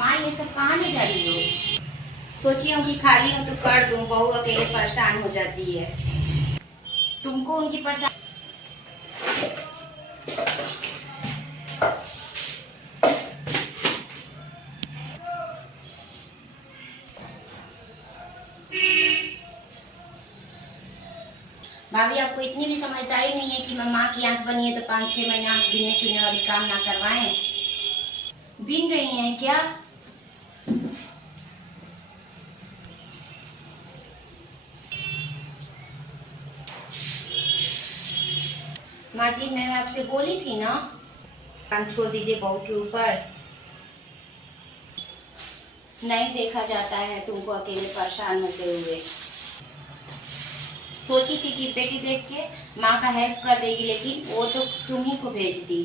माँ ये सब कहाँ ले जा रही हो? सोची हूँ कि खाली हूँ तो कर दूँ, बहू अकेले परेशान हो जाती है। तुमको उनकी परेशान। भाभी आपको इतनी भी समझदारी नहीं है कि मैं माँ की आंख बनी है तो 5-6 महीने आंख बीनने चुनने वाली काम ना करवाएं। बीन रही हैं क्या? माँ जी मैं आपसे बोली थी ना, काम छोड़ दीजिए बहू के ऊपर। नहीं देखा जाता है तुमको अकेले परेशान होते हुए। सोची थी कि बेटी देख के माँ का हेल्प कर देगी, लेकिन वो तो तुम ही को भेज दी।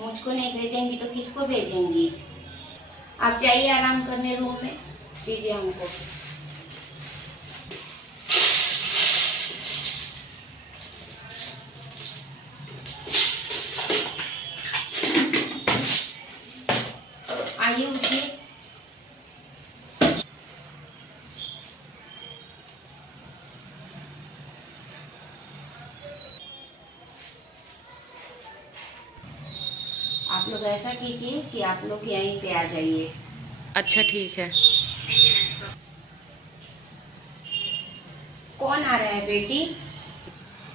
मुझको नहीं भेजेंगी तो किसको भेजेंगी? आप जाइए आराम करने रूम में, दीजिए हमको। आइए उठिए। आप लोग ऐसा कीजिए कि आप लोग यहीं पे आ जाइए। अच्छा ठीक है। कौन आ रहा है बेटी?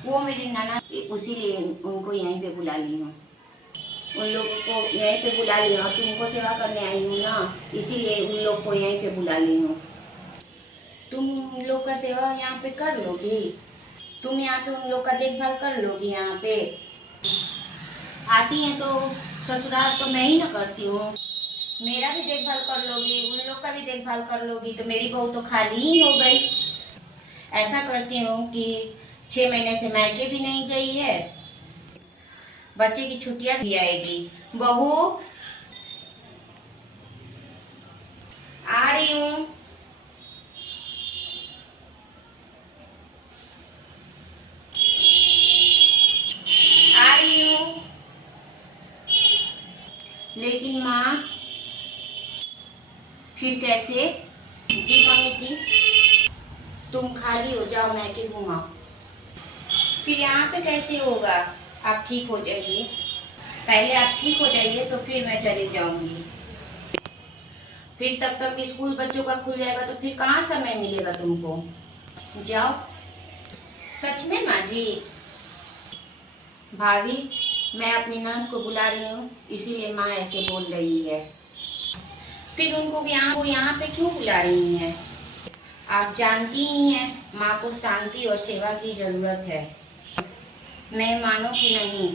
वो मेरी नाना, उसीलिए उनको यहीं पे बुला ली हूँ। उन लोग को यहीं पे बुला लिया और तुमको सेवा करने आई हूँ ना, इसीलिए उन लोग को यहीं पे बुला ली हूँ। तुम उन लोग का सेवा यहाँ पे कर लोगी? तुम यहाँ पे उन लोग का देखभाल कर लोगी? यहाँ पे आती हैं तो ससुराल तो मैं ही ना करती हूँ। मेरा भी देखभाल कर लोगी, उन लोग का भी देखभाल कर लोगी तो मेरी बहू तो खाली ही हो गई। ऐसा करती हूँ कि 6 महीने से मायके भी नहीं गई है, बच्चे की छुट्टियां भी आएगी। बहू आ रही हूँ। आ रही हूँ। लेकिन माँ फिर कैसे? जी मम्मी जी, तुम खाली हो जाओ, मायके घुमाओ। फिर यहाँ पे कैसे होगा? आप ठीक हो जाइए, पहले आप ठीक हो जाइए तो फिर मैं चली जाऊंगी। फिर तब तक स्कूल बच्चों का खुल जाएगा तो फिर कहाँ समय मिलेगा तुमको? जाओ। सच में माँ जी? भाभी मैं अपनी नंद को बुला रही हूँ, इसीलिए माँ ऐसे बोल रही है। फिर उनको यहाँ पे क्यों बुला रही हैं? आप जानती ही हैं माँ को शांति और सेवा की जरूरत है। मैं मानो कि नहीं।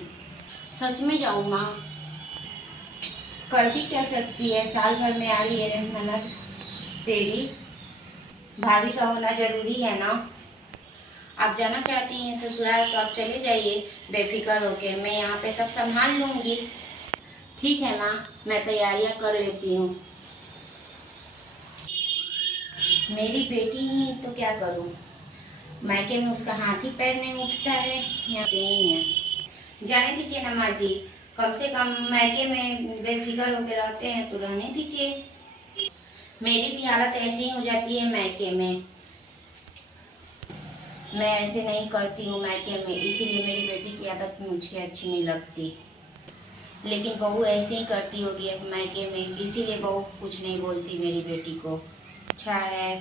सच में जाऊँ माँ? कर भी क्या सकती है, साल भर में आ रही है ननद तेरी, भाभी का होना जरूरी है ना। आप जाना चाहती हैं ससुराल तो आप चले जाइए बेफिक्र होके, मैं यहाँ पे सब संभाल लूँगी। ठीक है माँ, मैं तैयारियाँ कर लेती हूँ। मेरी बेटी ही तो क्या करूँ, मायके में उसका हाथ ही पैर नहीं उठता है, यहाँ नहीं है। जाने दीजिए ना माँ जी, कम से कम मायके में बेफिक्र होके रहते हैं तो रहने दीजिए। मेरी भी हालत ऐसी ही हो जाती है मायके में। मैं ऐसे नहीं करती हूँ मायके में, इसीलिए मेरी बेटी की आदत मुझे अच्छी नहीं लगती। लेकिन बहू ऐसे ही करती होगी अब मायके में, इसीलिए बहू कुछ नहीं बोलती मेरी बेटी को। अच्छा है।